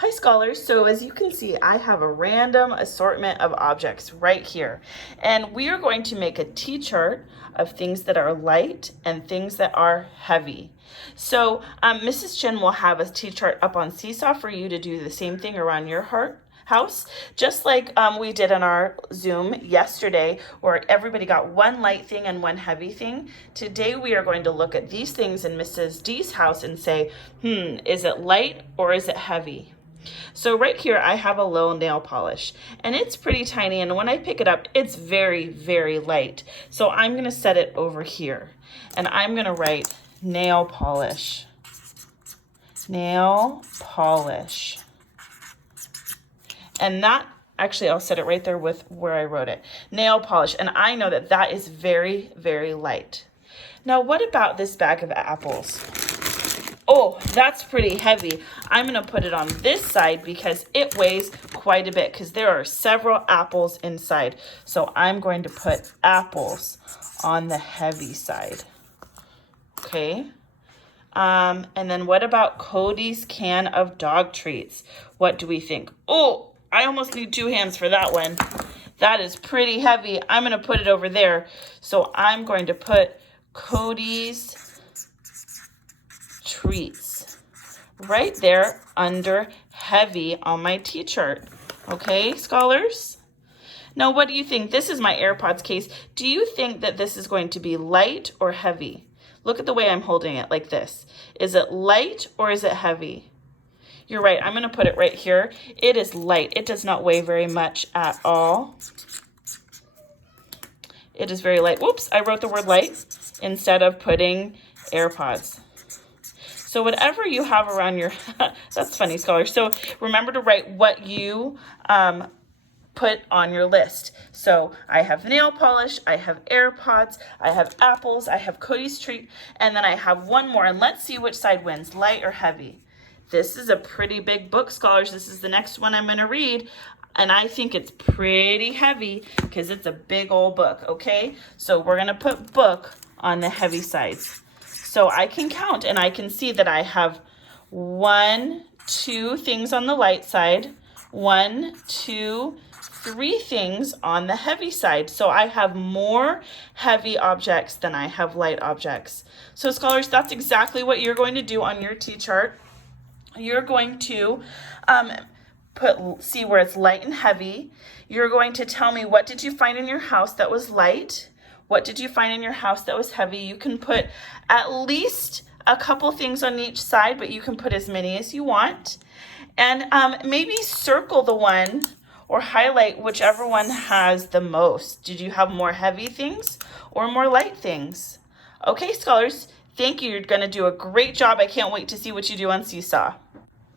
Hi scholars, so as you can see, I have a random assortment of objects right here. And we are going to make a T-chart of things that are light and things that are heavy. So Mrs. Chen will have a T-chart up on Seesaw for you to do the same thing around your house, just like we did in our Zoom yesterday, where everybody got one light thing and one heavy thing. Today we are going to look at these things in Mrs. D's house and say, is it light or is it heavy? So right here I have a little nail polish and it's pretty tiny, and when I pick it up it's very, very light. So I'm going to set it over here and I'm going to write nail polish. Nail polish. And that, actually I'll set it right there with where I wrote it. Nail polish. And I know that that is very, very light. Now what about this bag of apples? Oh, that's pretty heavy. I'm going to put it on this side because it weighs quite a bit because there are several apples inside. So I'm going to put apples on the heavy side. Okay. And then what about Cody's can of dog treats? What do we think? Oh, I almost need two hands for that one. That is pretty heavy. I'm going to put it over there. So I'm going to put Cody's treats right there under heavy on my T-chart. Okay, scholars? Now, what do you think? This is my AirPods case. Do you think that this is going to be light or heavy? Look at the way I'm holding it like this. Is it light or is it heavy? You're right. I'm going to put it right here. It is light. It does not weigh very much at all. It is very light. Whoops, I wrote the word light instead of putting AirPods. So whatever you have around your, that's funny, scholars. So remember to write what you put on your list. So I have nail polish, I have AirPods, I have apples, I have Cody's treat, and then I have one more. And let's see which side wins, light or heavy. This is a pretty big book, scholars. This is the next one I'm going to read. And I think it's pretty heavy because it's a big old book, okay? So we're going to put book on the heavy sides. So I can count and I can see that I have 1, 2 things on the light side, 1, 2, 3 things on the heavy side. So I have more heavy objects than I have light objects. So scholars, that's exactly what you're going to do on your T-chart. You're going to see where it's light and heavy. You're going to tell me, what did you find in your house that was light? What did you find in your house that was heavy? You can put at least a couple things on each side, but you can put as many as you want. And maybe circle the one or highlight whichever one has the most. Did you have more heavy things or more light things? Okay, scholars, thank you. You're going to do a great job. I can't wait to see what you do on Seesaw.